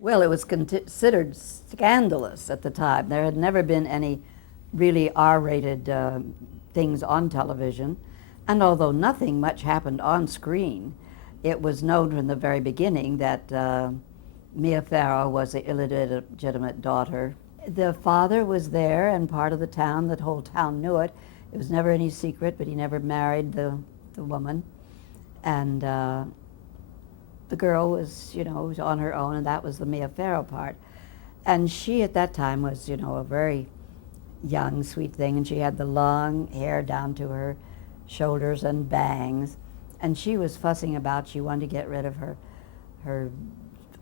Well, it was considered scandalous at the time. There had never been any really R-rated things on television, and although nothing much happened on screen, it was known from the very beginning that Mia Farrow was the illegitimate daughter. The father was there and part of the town. The whole town knew it. It was never any secret, but he never married the woman. And the girl was, was on her own, and that was the Mia Farrow part. And she, at that time, was, a very young, sweet thing, and she had the long hair down to her shoulders and bangs. And she was fussing about, she wanted to get rid of her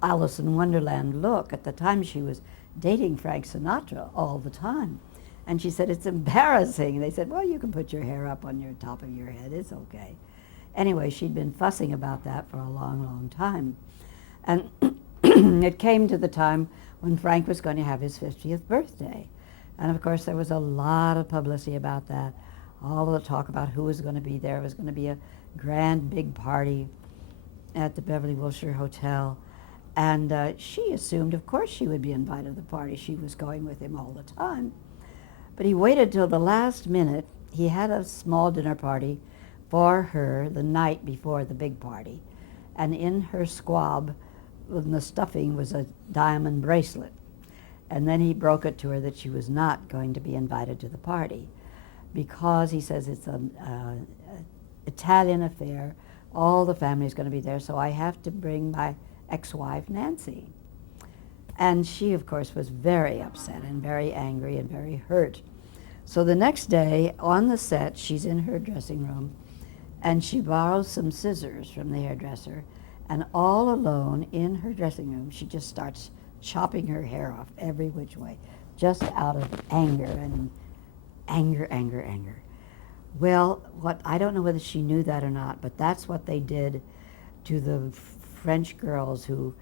Alice in Wonderland look. At the time, she was dating Frank Sinatra all the time. And she said, it's embarrassing. They said, well, you can put your hair up on your top of your head, it's okay. Anyway, she'd been fussing about that for a long, long time. And it came to the time when Frank was going to have his 50th birthday. And of course, there was a lot of publicity about that. All the talk about who was going to be there. It was going to be a grand, big party at the Beverly Wilshire Hotel. And she assumed, of course, she would be invited to the party. She was going with him all the time. But he waited till the last minute. He had a small dinner party for her the night before the big party. And in her squab, in the stuffing, was a diamond bracelet. And then he broke it to her that she was not going to be invited to the party because he says it's an Italian affair. All the family's going to be there, so I have to bring my ex-wife, Nancy. And she, of course, was very upset and very angry and very hurt. So the next day, on the set, she's in her dressing room, and she borrows some scissors from the hairdresser, and all alone in her dressing room, she just starts chopping her hair off every which way, just out of anger and anger. Well, I don't know whether she knew that or not, but that's what they did to the French girls who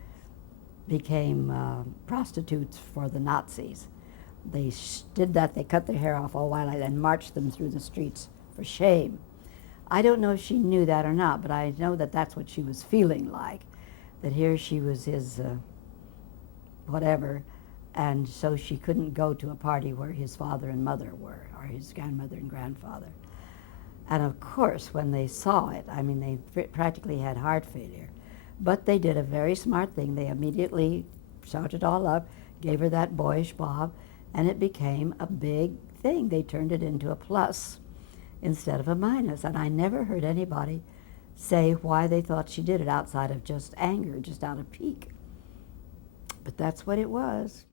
became prostitutes for the Nazis. They did that. They cut their hair off all wild and marched them through the streets for shame. I don't know if she knew that or not, but I know that that's what she was feeling like, that here she was his whatever, and so she couldn't go to a party where his father and mother were, or his grandmother and grandfather. And of course, when they saw it, I mean, they practically had heart failure. But they did a very smart thing. They immediately shouted it all up, gave her that boyish bob, and it became a big thing. They turned it into a plus instead of a minus. And I never heard anybody say why they thought she did it outside of just anger, just out of pique. But that's what it was.